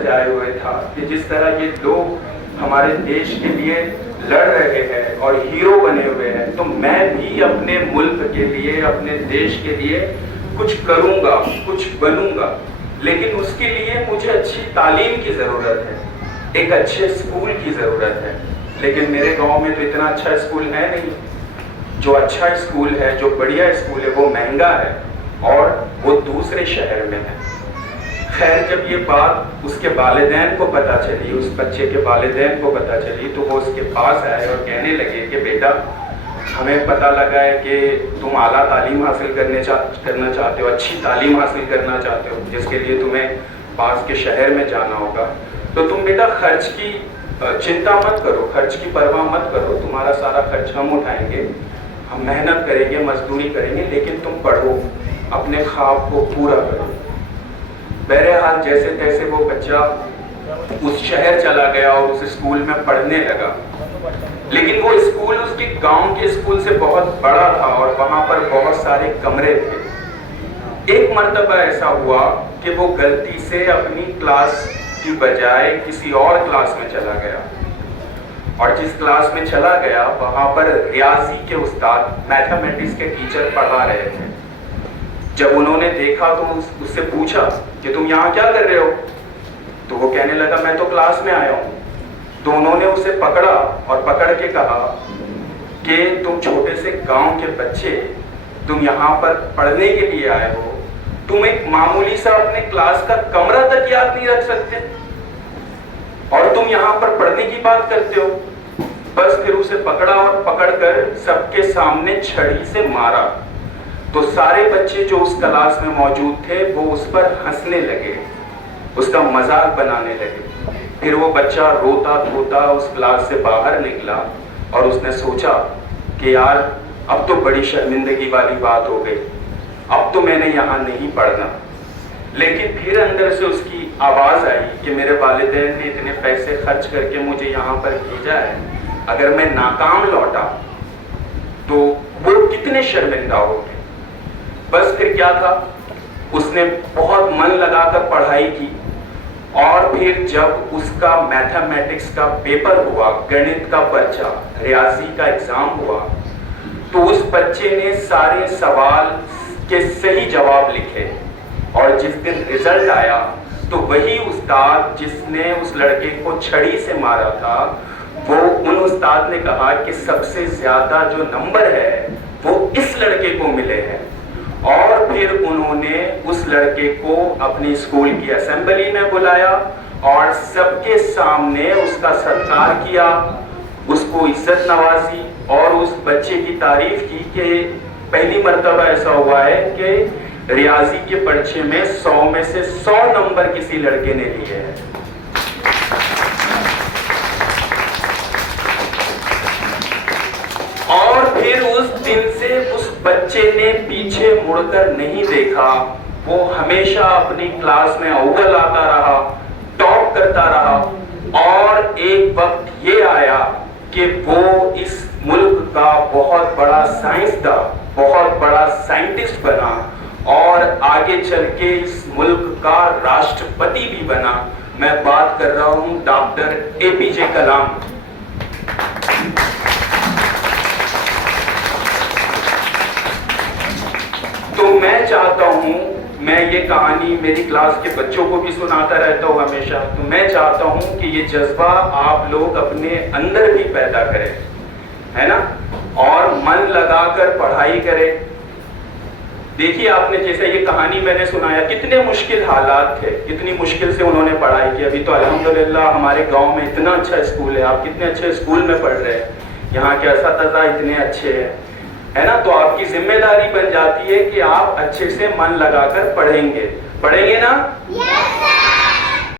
سجائے ہوئے تھا کہ جس طرح یہ لوگ ہمارے دیش کے لیے لڑ رہے ہیں اور ہیرو بنے ہوئے ہیں، تو میں بھی اپنے ملک کے لیے، اپنے دیش کے لیے کچھ کروں گا، کچھ بنوں گا، لیکن اس کے لیے مجھے اچھی تعلیم کی ضرورت ہے، ایک اچھے اسکول کی ضرورت ہے۔ لیکن میرے گاؤں میں تو اتنا اچھا اسکول ہے نہیں، جو اچھا اسکول ہے، جو بڑھیا اسکول ہے، وہ مہنگا ہے اور وہ دوسرے شہر میں ہے۔ خیر جب یہ بات اس کے والدین کو پتہ چلی، اس بچے کے والدین کو پتہ چلی، تو وہ اس کے پاس آئے اور کہنے لگے کہ بیٹا ہمیں پتہ لگا ہے کہ تم اعلیٰ تعلیم حاصل کرنا چاہتے ہو، اچھی تعلیم حاصل کرنا چاہتے ہو، جس کے لیے تمہیں پاس کے شہر میں جانا ہوگا، تو تم بیٹا خرچ کی چنتا مت کرو، خرچ کی پرواہ مت کرو، تمہارا سارا خرچ ہم اٹھائیں گے، ہم محنت کریں گے، مزدوری کریں گے، لیکن تم پڑھو، اپنے خواب کو پورا کرو۔ بہرحال جیسے تیسے وہ بچہ اس شہر چلا گیا اور اس اسکول میں پڑھنے لگا، لیکن وہ اسکول اس کے گاؤں کے اسکول سے بہت بڑا تھا اور وہاں پر بہت سارے کمرے تھے۔ ایک مرتبہ ایسا ہوا کہ وہ غلطی سے اپنی کلاس کی بجائے کسی اور کلاس میں چلا گیا، اور جس کلاس میں چلا گیا وہاں پر ریاضی کے استاد، میتھمیٹکس کے ٹیچر پڑھا رہے تھے۔ جب انہوں نے دیکھا تو اس سے پوچھا کہ تم یہاں کیا کر رہے ہو؟ تو وہ کہنے لگا میں تو کلاس میں آیا ہوں۔ تو انہوں نے اسے پکڑا اور پکڑ کے کہا کہ تم چھوٹے سے گاؤں کے بچے، تم یہاں پر پڑھنے کے لیے آئے ہو، تم ایک معمولی سا اپنے کلاس کا کمرہ تک یاد نہیں رکھ سکتے اور تم یہاں پر پڑھنے کی بات کرتے ہو؟ بس پھر اسے پکڑا اور پکڑ کر سب کے سامنے چھڑی سے مارا۔ تو سارے بچے جو اس کلاس میں موجود تھے وہ اس پر ہنسنے لگے، اس کا مذاق بنانے لگے۔ پھر وہ بچہ روتا دھوتا اس کلاس سے باہر نکلا اور اس نے سوچا کہ یار اب تو بڑی شرمندگی والی بات ہو گئی، اب تو میں نے یہاں نہیں پڑھنا۔ لیکن پھر اندر سے اس کی آواز آئی کہ میرے والدین نے اتنے پیسے خرچ کر کے مجھے یہاں پر بھیجا ہے، اگر میں ناکام لوٹا تو وہ کتنے شرمندہ ہو گئے۔ بس پھر کیا تھا، اس نے بہت من لگا کر پڑھائی کی، اور پھر جب اس کا میتھمیٹکس کا پیپر ہوا، گنت کا پرچہ، ریاضی کا ایگزام ہوا، تو اس بچے نے سارے سوال کے صحیح جواب لکھے، اور جس دن رزلٹ آیا تو وہی استاد جس نے اس لڑکے کو چھڑی سے مارا تھا، وہ ان استاد نے کہا کہ سب سے زیادہ جو نمبر ہے وہ اس لڑکے کو ملے ہیں۔ اور پھر انہوں نے اس لڑکے کو اپنی اسکول کی اسمبلی میں بلایا اور سب کے سامنے اس کا ستکار کیا، اس کو عزت نوازی اور اس بچے کی تعریف کی کہ پہلی مرتبہ ایسا ہوا ہے کہ ریاضی کے پرچے میں 100 میں سے 100 نمبر کسی لڑکے نے لیے ہیں۔ اور پھر اس دن سے اس بچے نے پیچھے مڑ کر نہیں دیکھا، وہ ہمیشہ اپنی کلاس میں اول آتا رہا، ٹاپ کرتا رہا، اور ایک وقت یہ آیا کہ وہ اس ملک کا بہت بڑا سائنسداں، بہت بڑا سائنٹسٹ بنا، اور آگے چل کے اس ملک کا راشٹرپتی بھی بنا۔ میں بات کر رہا ہوں ڈاکٹر APJ کلام۔ تو میں چاہتا ہوں، میں یہ کہانی میری کلاس کے بچوں کو بھی سناتا رہتا ہوں ہمیشہ، تو میں چاہتا ہوں کہ یہ جذبہ آپ لوگ اپنے اندر بھی پیدا کریں، ہے نا، اور من لگا کر پڑھائی کریں۔ دیکھیے آپ نے جیسے یہ کہانی میں نے سنایا، کتنے مشکل حالات تھے، کتنی مشکل سے انہوں نے پڑھائی کی۔ ابھی تو الحمدللہ ہمارے گاؤں میں اتنا اچھا اسکول ہے، آپ کتنے اچھے اسکول میں پڑھ رہے ہیں، یہاں کے اساتذہ اتنے اچھے ہیں، ہے نا، تو آپ کی ذمہ داری بن جاتی ہے کہ آپ اچھے سے من لگا کر پڑھیں گے نا۔